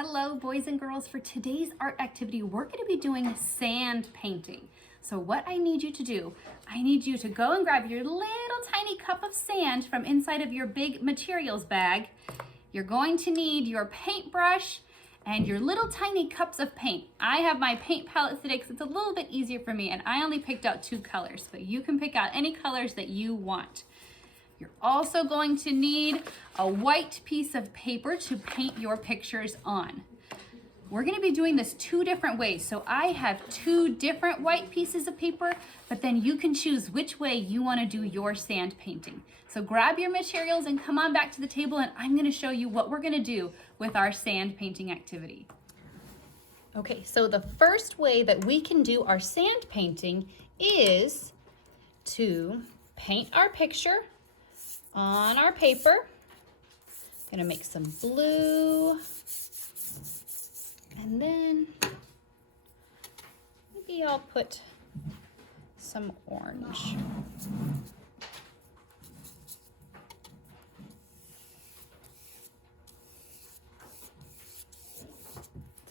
Hello, boys and girls. For today's art activity, we're going to be doing sand painting. So what I need you to do, I need you to go and grab your little tiny cup of sand from inside of your big materials bag. You're going to need your paintbrush and your little tiny cups of paint. I have my paint palette today because it's a little bit easier for me, and I only picked out 2 colors, but you can pick out any colors that you want. You're also going to need a white piece of paper to paint your pictures on. We're going to be doing this 2 different ways. So I have 2 different white pieces of paper, but then you can choose which way you want to do your sand painting. So grab your materials and come on back to the table, and I'm going to show you what we're going to do with our sand painting activity. Okay, so the first way that we can do our sand painting is to paint our picture on our paper. Gonna make some blue, and then maybe I'll put some orange.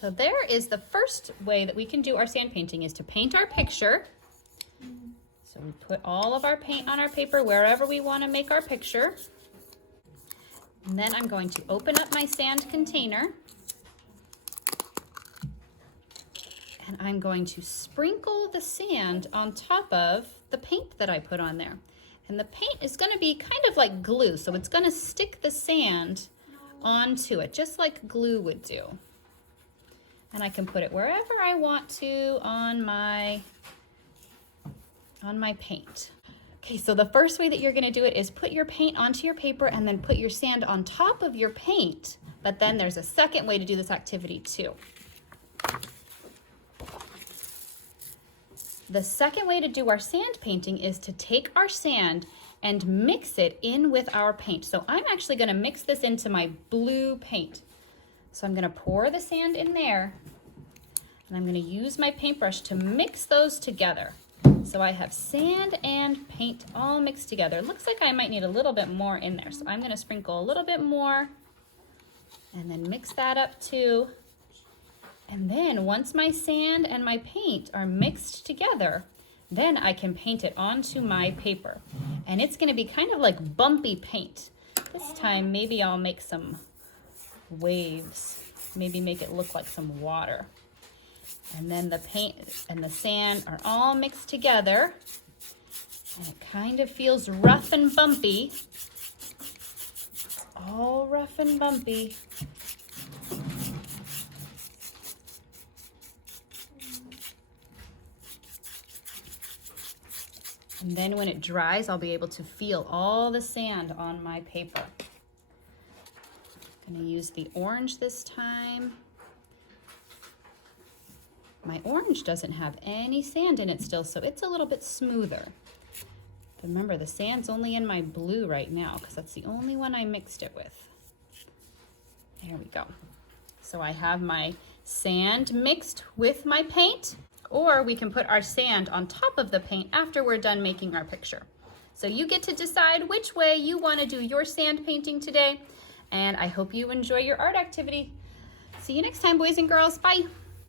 So there is the first way that we can do our sand painting, is to paint our picture. So we put all of our paint on our paper wherever we want to make our picture. And then I'm going to open up my sand container. And I'm going to sprinkle the sand on top of the paint that I put on there. And the paint is going to be kind of like glue, so it's going to stick the sand onto it, just like glue would do. And I can put it wherever I want to on my paint. Okay, so the first way that you're going to do it is put your paint onto your paper and then put your sand on top of your paint. But then there's a second way to do this activity too. The second way to do our sand painting is to take our sand and mix it in with our paint. So I'm actually going to mix this into my blue paint. So I'm going to pour the sand in there, and I'm going to use my paintbrush to mix those together. So I have sand and paint all mixed together. Looks like I might need a little bit more in there, so I'm going to sprinkle a little bit more and then mix that up too. And then once my sand and my paint are mixed together, then I can paint it onto my paper. And it's going to be kind of like bumpy paint. This time maybe I'll make some waves, maybe make it look like some water. And then the paint and the sand are all mixed together, and it kind of feels rough and bumpy. All rough and bumpy. And then when it dries, I'll be able to feel all the sand on my paper. I'm going to use the orange this time. My orange doesn't have any sand in it still, so it's a little bit smoother. But remember, the sand's only in my blue right now because that's the only one I mixed it with. There we go. So I have my sand mixed with my paint, or we can put our sand on top of the paint after we're done making our picture. So you get to decide which way you want to do your sand painting today, and I hope you enjoy your art activity. See you next time, boys and girls. Bye.